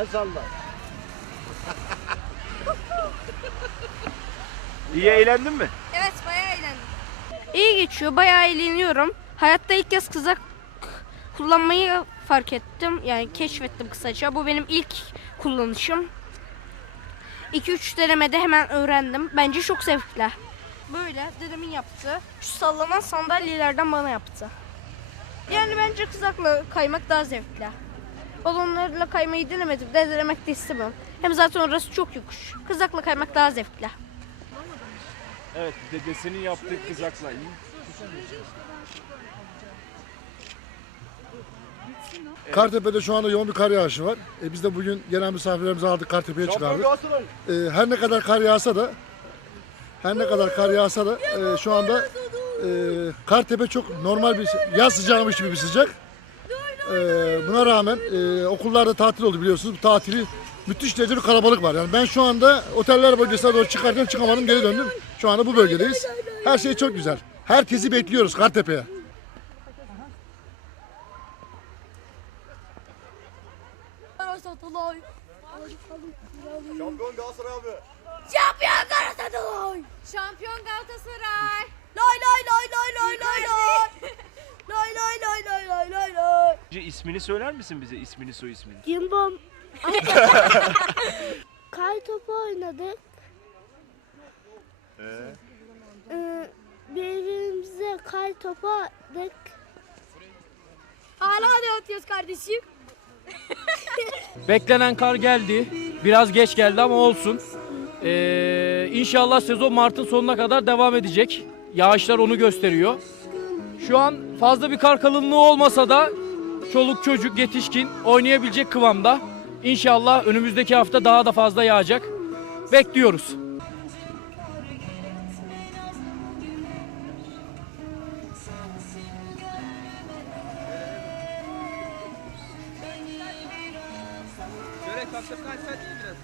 Bu salla. İyi eğlendin mi? Evet bayağı eğlendim. İyi geçiyor. Bayağı eğleniyorum. Hayatta ilk kez kızak kullanmayı fark ettim. Yani keşfettim kısaca. Bu benim ilk kullanışım. 2-3 denemede hemen öğrendim. Bence çok zevkli. Böyle dedemin yaptığı şu sallanan sandalyelerden bana yaptı. Yani bence kızakla kaymak daha zevkli. Balonlarla kaymayı denemedim de denemek de istemem. Hem zaten orası çok yokuş. Kızakla kaymak daha zevkli. Evet dedesinin yaptığı kızakla iyi. Kartepe'de şu anda yoğun bir kar yağışı var. E, biz de bugün gelen misafirlerimizi aldık Kartepe'ye çıkardık. E, her ne kadar kar yağsa da her ne kadar kar yağsa da e, şu anda e, Kartepe çok normal bir yaz sıcağıymış gibi bir sıcak. E, buna rağmen e, okullarda tatil oldu biliyorsunuz. Bu tatili müthiş derece bir kalabalık var. Yani ben şu anda oteller bölgesine doğru çıkarken çıkamadım geri döndüm. Şu anda bu bölgedeyiz. Her şey çok güzel. Herkesi bekliyoruz Kartepe'ye. Şampiyon Galatasaray. Lay lay lay lay lay lay lay. Lay lay lay lay lay lay lay. Önce ismini söyler misin bize? İsmini soy ismini. Cimbom. Kay topu oynadık. Ee, birbirimize kay topu attık. Hala ne atıyoruz kardeşim? Beklenen kar geldi. Biraz geç geldi ama olsun. Ee, inşallah sezon Mart'ın sonuna kadar devam edecek. Yağışlar onu gösteriyor. Şu an fazla bir kar kalınlığı olmasa da çoluk çocuk yetişkin oynayabilecek kıvamda. İnşallah önümüzdeki hafta daha da fazla yağacak. Bekliyoruz. Bak şapkan sen değil biraz.